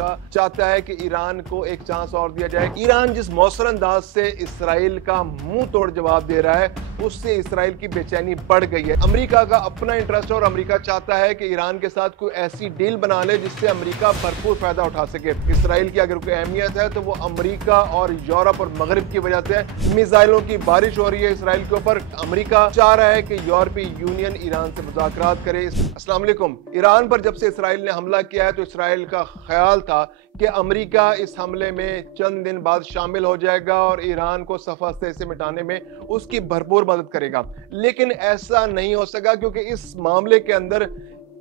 امریکہ چاہتا ہے کہ ایران کو ایک چانس اور دیا جائے۔ ایران جس مؤثر انداز سے اسرائیل کا منہ توڑ جواب دے رہا ہے اس سے اسرائیل کی بے چینی بڑھ گئی ہے۔ امریکہ کا اپنا انٹرسٹ ہے اور امریکہ چاہتا ہے کہ ایران کے ساتھ کوئی ایسی ڈیل بنا لے جس سے امریکہ بھرپور فائدہ اٹھا سکے۔ اسرائیل کی اگر کوئی اہمیت ہے تو وہ امریکہ اور یورپ اور مغرب کی وجہ سے میزائلوں کی بارش ہو رہی ہے اسرائیل کے اوپر۔ امریکہ چاہ رہا ہے کہ یورپی یونین ایران سے مذاکرات کرے۔ السلام علیکم۔ ایران پر جب سے اسرائیل نے حملہ کیا ہے تو اسرائیل کا خیال تھا کہ امریکہ اس حملے میں چند دن بعد شامل ہو جائے گا اور ایران کو صفحہ سے مٹانے میں اس کی بھرپور مدد کرے گا، لیکن ایسا نہیں ہو سکا کیونکہ اس معاملے کے اندر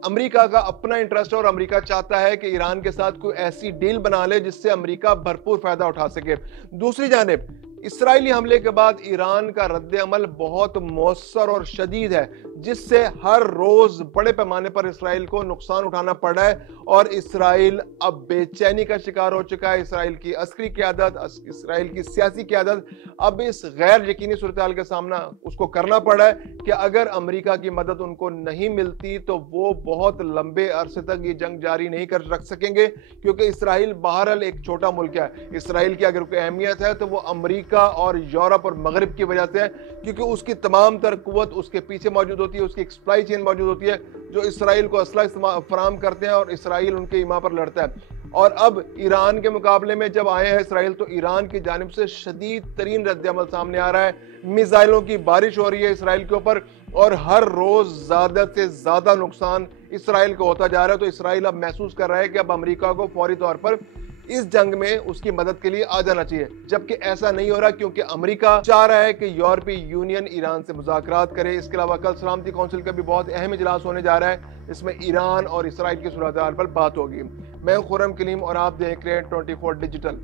امریکہ کا اپنا انٹرسٹ ہے اور امریکہ چاہتا ہے کہ ایران کے ساتھ کوئی ایسی ڈیل بنا لے جس سے امریکہ بھرپور فائدہ اٹھا سکے۔ دوسری جانب اسرائیلی حملے کے بعد ایران کا رد عمل بہت مؤثر اور شدید ہے، جس سے ہر روز بڑے پیمانے پر اسرائیل کو نقصان اٹھانا پڑ رہا ہے اور اسرائیل اب بے چینی کا شکار ہو چکا ہے۔ اسرائیل کی عسکری قیادت، اسرائیل کی سیاسی قیادت اب اس غیر یقینی صورتحال کا سامنا اس کو کرنا پڑ رہا ہے کہ اگر امریکہ کی مدد ان کو نہیں ملتی تو وہ بہت لمبے عرصے تک یہ جنگ جاری نہیں کر رکھ سکیں گے، کیونکہ اسرائیل بہرحال ایک چھوٹا ملک ہے۔ اسرائیل کی اگر کوئی اہمیت ہے تو وہ امریکہ اور یورپ اور مغرب کی وجہ سے ہے، کیونکہ اس کی تمام تر قوت اس کے پیچھے موجود ہوتی ہے، اس کی ایک سپلائی چین موجود ہوتی ہے جو اسرائیل کو اسلحہ فراہم کرتے ہیں اور اسرائیل ان کے ایما پر لڑتا ہے۔ اور اب ایران کے مقابلے میں جب آئے ہیں اسرائیل تو ایران کی جانب سے شدید ترین رد عمل سامنے آ رہا ہے۔ میزائلوں کی بارش ہو رہی ہے اسرائیل کے اوپر اور ہر روز زیادہ سے زیادہ نقصان اسرائیل کو ہوتا جا رہا ہے۔ تو اسرائیل اب محسوس کر رہا ہے کہ اب امریکہ کو فوری طور پر اس جنگ میں اس کی مدد کے لیے آ جانا چاہیے، جبکہ ایسا نہیں ہو رہا کیونکہ امریکہ چاہ رہا ہے کہ یورپی یونین ایران سے مذاکرات کرے۔ اس کے علاوہ کل سلامتی کونسل کا بھی بہت اہم اجلاس ہونے جا رہا ہے، اس میں ایران اور اسرائیل کی صورتحال پر بات ہوگی۔ میں خرم کلیم اور آپ دیکھ رہے ہیں 24 ڈیجیٹل۔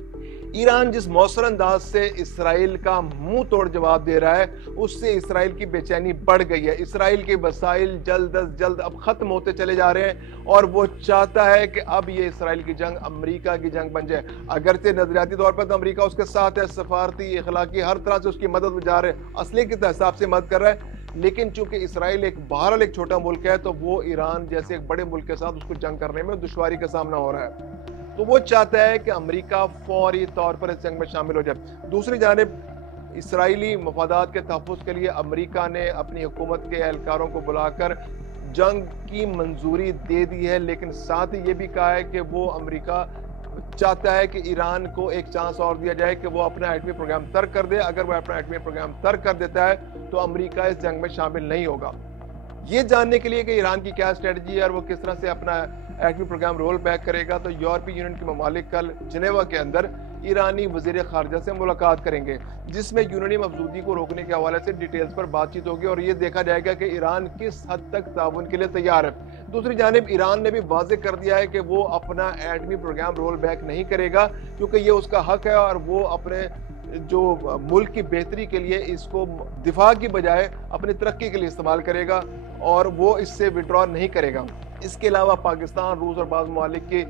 ایران جس مؤثر انداز سے اسرائیل کا منہ توڑ جواب دے رہا ہے اس سے اسرائیل کی بے چینی بڑھ گئی ہے۔ اسرائیل کے وسائل جلد از جلد اب ختم ہوتے چلے جا رہے ہیں اور وہ چاہتا ہے کہ اب یہ اسرائیل کی جنگ امریکہ کی جنگ بن جائے۔ اگرچہ نظریاتی طور پر تو امریکہ اس کے ساتھ ہے، سفارتی، اخلاقی، ہر طرح سے اس کی مدد جا رہے ہیں، اصلی کے حساب سے مدد کر رہا ہے، لیکن چونکہ اسرائیل بہرحال ایک چھوٹا ملک ہے تو وہ ایران جیسے ایک بڑے ملک کے ساتھ اس کو جنگ کرنے میں دشواری کا سامنا ہو رہا ہے۔ تو وہ چاہتا ہے کہ امریکہ فوری طور پر اس جنگ میں شامل ہو جائے۔ دوسری جانب اسرائیلی مفادات کے تحفظ کے لیے امریکہ نے اپنی حکومت کے اہلکاروں کو بلا کر جنگ کی منظوری دے دی ہے، لیکن ساتھ ہی یہ بھی کہا ہے کہ وہ امریکہ چاہتا ہے کہ ایران کو ایک چانس اور دیا جائے کہ وہ اپنا ایٹمی پروگرام ترک کر دے۔ اگر وہ اپنا ایٹمی پروگرام ترک کر دیتا ہے تو امریکہ اس جنگ میں شامل نہیں ہوگا۔ یہ جاننے کے لیے کہ ایران کی کیا اسٹریٹجی ہے اور وہ کس طرح سے اپنا ایٹمی پروگرام رول بیک کرے گا، تو یورپی یونین کے ممالک کل جنیوا کے اندر ایرانی وزیر خارجہ سے ملاقات کریں گے، جس میں یونانی مفدودی کو روکنے کے حوالے سے ڈیٹیلز پر بات چیت ہوگی اور یہ دیکھا جائے گا کہ ایران کس حد تک تعاون کے لیے تیار ہے۔ دوسری جانب ایران نے بھی واضح کر دیا ہے کہ وہ اپنا ایٹمی پروگرام رول بیک نہیں کرے گا، کیونکہ یہ اس کا حق ہے اور وہ اپنے جو ملک کی بہتری کے لیے اس کو دفاع کی بجائے اپنی ترقی کے لیے استعمال کرے گا اور وہ اس سے وڈرا نہیں کرے گا۔ اس کے علاوہ پاکستان، روس اور بعض ممالک کی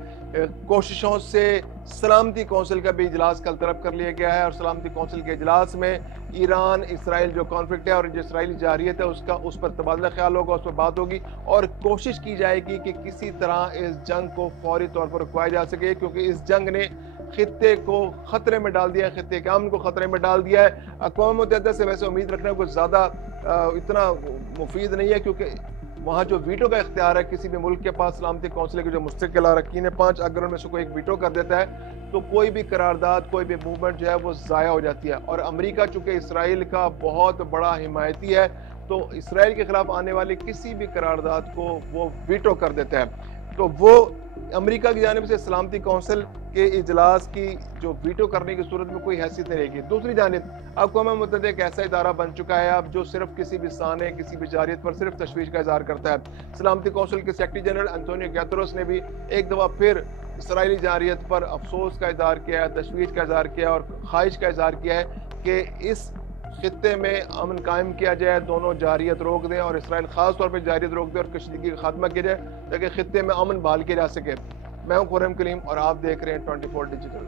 کوششوں سے سلامتی کونسل کا بھی اجلاس کل طلب کر لیا گیا ہے اور سلامتی کونسل کے اجلاس میں ایران اسرائیل جو کانفلکٹ ہے اور جو اسرائیلی جارحیت ہے اس پر تبادلہ خیال ہوگا، اس پر بات ہوگی اور کوشش کی جائے گی کہ کسی طرح اس جنگ کو فوری طور پر رکوایا جا سکے، کیونکہ اس جنگ نے خطے کو خطرے میں ڈال دیا ہے، خطے کے امن کو خطرے میں ڈال دیا ہے۔ اقوام متحدہ سے ویسے امید رکھنا کوئی زیادہ اتنا مفید نہیں ہے، کیونکہ وہاں جو ویٹو کا اختیار ہے کسی بھی ملک کے پاس سلامتی کونسل کے جو مستقل اراکین ہیں 5 اگر ان میں سے کوئی ایک ویٹو کر دیتا ہے تو کوئی بھی قرارداد، کوئی بھی موومنٹ جو ہے وہ ضائع ہو جاتی ہے۔ اور امریکہ چونکہ اسرائیل کا بہت بڑا حمایتی ہے تو اسرائیل کے خلاف آنے والی کسی بھی قرارداد کو وہ ویٹو کر دیتا ہے، تو وہ امریکہ کی جانب سے سلامتی کونسل کے اجلاس کی جو ویٹو کرنے کی صورت میں کوئی حیثیت نہیں رہے گی۔ دوسری جانب اقوام متحدہ ایک ایسا ادارہ بن چکا ہے اب جو صرف کسی بھی سانے، کسی بھی جارحیت پر صرف تشویش کا اظہار کرتا ہے۔ سلامتی کونسل کے سیکرٹری جنرل انتونیو گیتروس نے بھی ایک دفعہ پھر اسرائیلی جارحیت پر افسوس کا اظہار کیا ہے، تشویش کا اظہار کیا ہے اور خواہش کا اظہار کیا ہے کہ اس خطے میں امن قائم کیا جائے، دونوں جارحیت روک دیں اور اسرائیل خاص طور پہ جارحیت روک دے اور کشیدگی کا خاتمہ کیا جائے تاکہ خطے میں امن بحال کیا جا سکے۔ میں ہوں خرم کلیم اور آپ دیکھ رہے ہیں 24 ڈیجیٹل۔